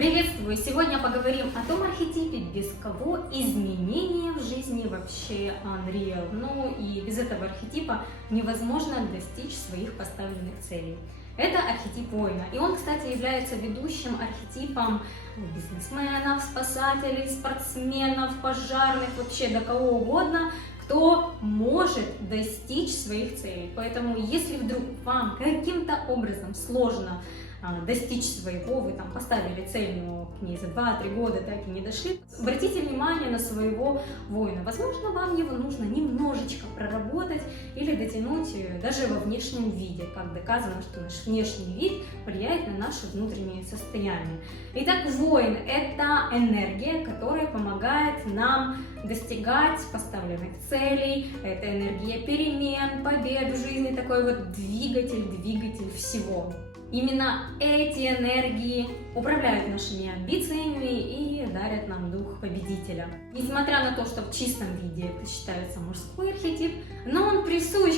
Приветствую! Сегодня поговорим о том архетипе, без кого изменения в жизни вообще unreal. Ну и без этого архетипа невозможно достичь своих поставленных целей. Это архетип воина. И он, кстати, является ведущим архетипом бизнесменов, спасателей, спортсменов, пожарных, вообще до кого угодно, кто может достичь своих целей. Поэтому, если вдруг вам каким-то образом сложно достичь своего, вы там поставили цель, но к ней за 2-3 года так и не дошли, обратите внимание на своего воина. Возможно, вам его нужно немножечко проработать или дотянуть даже во внешнем виде, как доказано, что наш внешний вид влияет на наше внутреннее состояние. Итак, воин – это энергия, которая помогает нам достигать поставленных целей, это энергия перемен, побед в жизни, такой вот двигатель всего. Именно эти энергии управляют нашими амбициями и дарят нам дух победителя. Несмотря на то, что в чистом виде это считается мужской архетип, но он присущ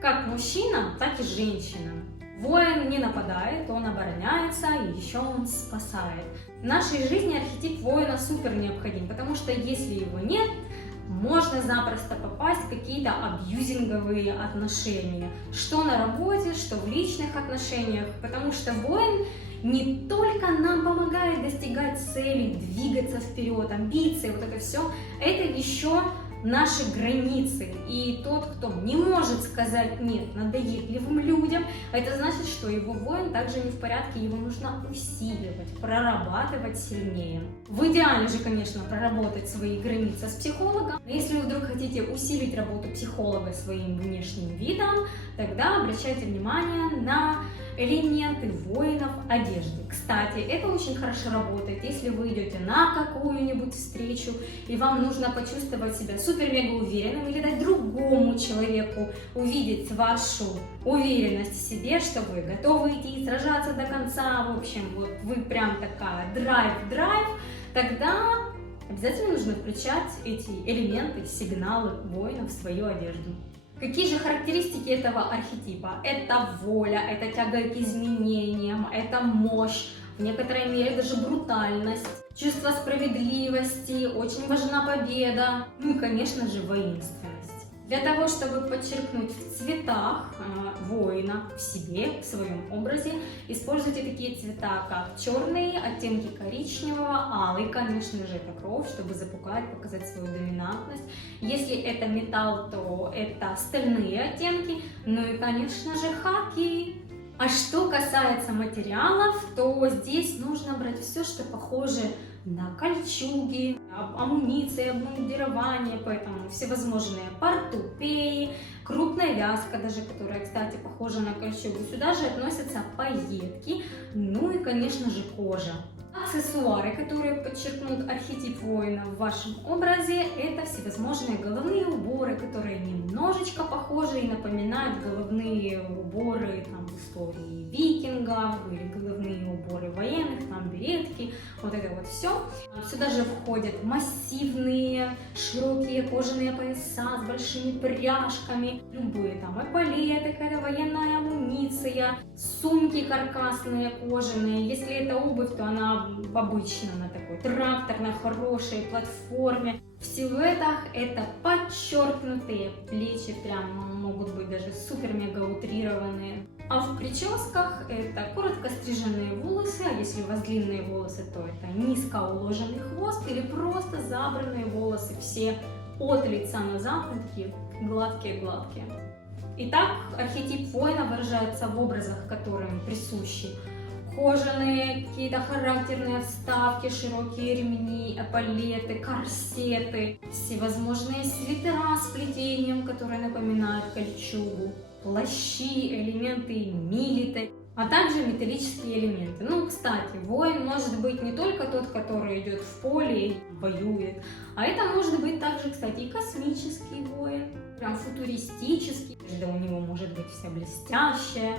как мужчинам, так и женщинам. Воин не нападает, он обороняется и еще он спасает. В нашей жизни архетип воина супер необходим, потому что если его нет, можно запросто попасть в какие-то абьюзинговые отношения, что на работе, что в личных отношениях, потому что воин не только нам помогает достигать целей, двигаться вперед, амбиции, вот это все, это еще наши границы. И тот, кто не может сказать «нет» надоедливым людям, это значит, что его воин также не в порядке, его нужно усиливать, прорабатывать сильнее. В идеале же, конечно, проработать свои границы с психологом. Если вы вдруг хотите усилить работу психолога своим внешним видом, тогда обращайте внимание на элементы воинов одежды. Кстати, это очень хорошо работает, если вы идете на какую-нибудь встречу и вам нужно почувствовать себя супер-мега уверенным или дать другому человеку увидеть вашу уверенность в себе, что вы готовы идти и сражаться до конца, в общем, вот вы прям такая драйв, тогда обязательно нужно включать эти элементы, сигналы воина в свою одежду. Какие же характеристики этого архетипа? Это воля, это тяга к изменениям, это мощь, в некоторой мере даже брутальность, чувство справедливости, очень важна победа, ну и, конечно же, воинственность. Для того, чтобы подчеркнуть в цветах воина, в себе, в своем образе, используйте такие цвета, как черные, оттенки коричневого, алый, конечно же, это кровь, чтобы запугать, показать свою доминантность. Если это металл, то это стальные оттенки, ну и, конечно же, хаки. А что касается материалов, то здесь нужно брать все, что похоже на кольчуги, амуниции, обмундирование, поэтому всевозможные портупеи, крупная вязка даже, которая, кстати, похожа на кольчугу. Сюда же относятся пайетки, ну и, конечно же, кожа. Аксессуары, которые подчеркнут архетип воина в вашем образе, это всевозможные головные уборы, которые немножечко похожи и напоминают головные уборы там, в истории викингов или головные уборы военных, там беретки, вот это вот все. Сюда же входят массивные, широкие кожаные пояса с большими пряжками, любые там эполеты, какая-то военная амуниция, сумки каркасные, кожаные. Если это обувь, то она обычно на такой тракторной, хорошей платформе. В силуэтах это подчеркнутые плечи, прям могут быть даже супер-мега утрированные. А в прическах это коротко стриженные волосы, а если у вас длинные волосы, то это низко уложенный хвост или просто забранные волосы, все от лица назад, такие гладкие-гладкие. Итак, архетип воина выражается в образах, которым присущи кожаные, какие-то характерные вставки, широкие ремни, эполеты, корсеты, всевозможные свитера с плетением, которые напоминают кольчугу, плащи, элементы милиты, а также металлические элементы. Ну, кстати, воин может быть не только тот, который идет в поле и воюет, а это может быть также, кстати, и космический воин, прям футуристический. Одежда у него может быть вся блестящая,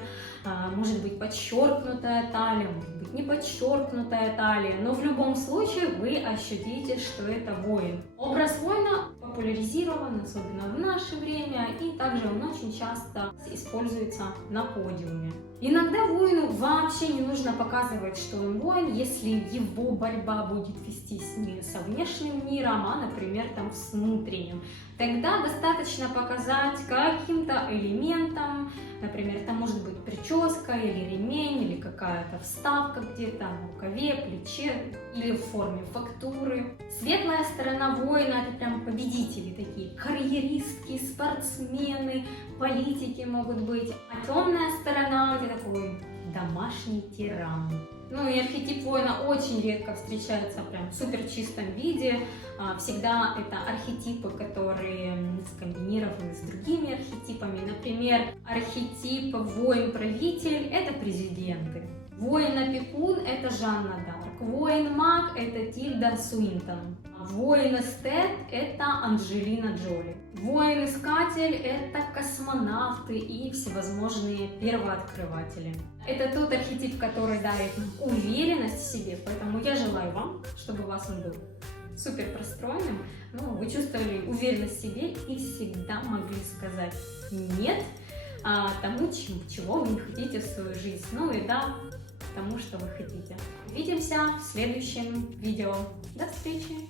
может быть подчеркнутая талия, может быть не подчеркнутая талия, но в любом случае вы ощутите, что это воин. Образ воина популяризирован, особенно в наше время, и также он очень часто используется на подиуме. Иногда воину вообще не нужно показывать, что он воин, если его борьба будет вестись не со внешним миром, а, например, там с внутренним. Тогда достаточно показать каким-то элементом, например, это может быть прическа или ремень, или какая-то вставка где-то на рукаве, плече или в форме фактуры. Светлая сторона воина — это прям победители такие, карьеристки, спортсмены, политики могут быть. А темная сторона — это такой домашний тиран. Ну и архетип воина очень редко встречается прям в супер чистом виде. Всегда это архетипы, которые скомбинированы с другими архетипами. Например, архетип воин-правитель — это президенты. Воин-опекун — это Жанна Дарк. Воин-маг — это Тильда Суинтон. Воин-эстет — это Анджелина Джоли. Воин-искатель — это космонавты и всевозможные первооткрыватели. Это тот архетип, который дарит нам уверенность в себе, поэтому я желаю вам, чтобы у вас он был супер простроенным, вы чувствовали уверенность в себе и всегда могли сказать «нет» тому, чего вы не хотите в свою жизнь. Ну и да, тому, что вы хотите. Увидимся в следующем видео. До встречи!